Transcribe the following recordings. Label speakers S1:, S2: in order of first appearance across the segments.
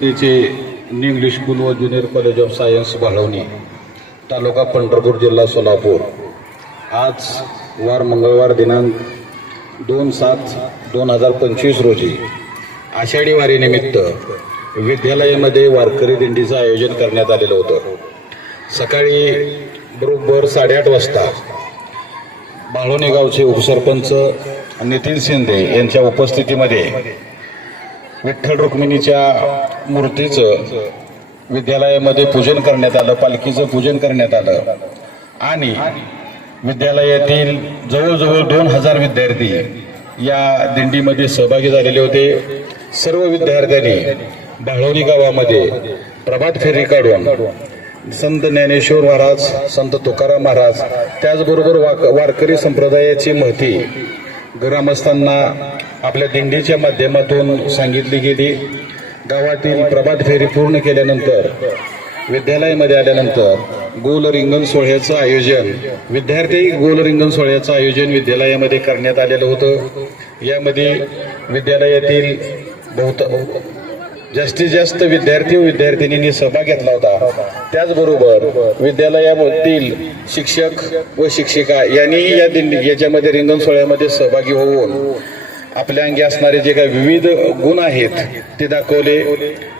S1: तिचे English school व junior college of science Bhalwani taluka Pandharpur जिल्हा सोलापूर. आज वार मंगळवार दिनांक दोन सात दोन हजार पंचवीस रोजी आषाढी वारीनिमित्त विद्यालयामध्ये वारकरी दिंडीचं आयोजन करण्यात आलेलं होतं. सकाळी बरोबर साडेआठ वाजता बाळवणी गावचे उपसरपंच नितीन शिंदे यांच्या उपस्थितीमध्ये विठ्ठल रुक्मिणीच्या मूर्तीचं विद्यालयामध्ये पूजन करण्यात आलं पालखीचं पूजन करण्यात आलं. आणि विद्यालयातील जवळजवळ दोन हजार विद्यार्थी या दिंडीमध्ये सहभागी झालेले होते. सर्व विद्यार्थ्यांनी बाळवणी गावामध्ये प्रभात फेरी काढून संत ज्ञानेश्वर महाराज संत तुकाराम महाराज त्याचबरोबर वाक वारकरी संप्रदायाची महती ग्रामस्थांना आपल्या दिंडीच्या माध्यमातून सांगितली गेली. गावातील प्रभात फेरी पूर्ण केल्यानंतर विद्यालयामध्ये आल्यानंतर गोल रिंगण सोहळ्याचं आयोजन विद्यार्थी गोल रिंगण सोहळ्याचं आयोजन विद्यालयामध्ये करण्यात आलेलं होतं. यामध्ये विद्यालयातील बहुत जास्तीत जास्त विद्यार्थी व विद्यार्थिनींनी सहभाग घेतला होता. त्याचबरोबर विद्यालयामधील शिक्षक व शिक्षिका यांनी या दिंडी याच्यामध्ये रिंगण सोहळ्यामध्ये सहभागी होऊन आपल्या अंगी असणारे जे काही विविध गुण आहेत ते दाखवले.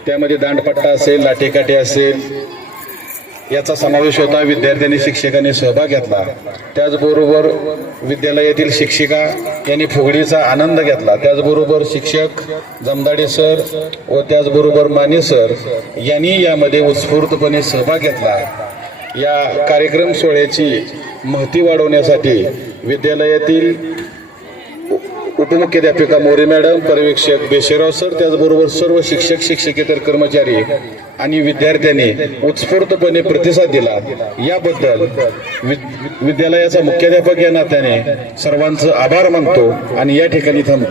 S1: त्यामध्ये दांडपट्टा असेल लाठीकाठी असेल याचा समावेश होता. विद्यार्थ्यांनी शिक्षकांनी सहभाग घेतला. त्याचबरोबर विद्यालयातील शिक्षिका यांनी फुगडीचा आनंद घेतला. त्याचबरोबर शिक्षक जमदाडे सर व त्याचबरोबर माने सर यांनी यामध्ये उत्स्फूर्तपणे सहभाग घेतला. या कार्यक्रम सोहळ्याची महती वाढवण्यासाठी विद्यालयातील उपमुख्याध्यापिका मोरे मॅडम पर्यवेक्षक बेशेराव सर त्याचबरोबर सर्व शिक्षक शिक्षकेतर कर्मचारी आणि विद्यार्थ्यांनी उत्स्फूर्तपणे प्रतिसाद दिला. याबद्दल विद्यालयाचा मुख्याध्यापक या नात्याने सर्वांचं आभार मानतो आणि या ठिकाणी थांबतो.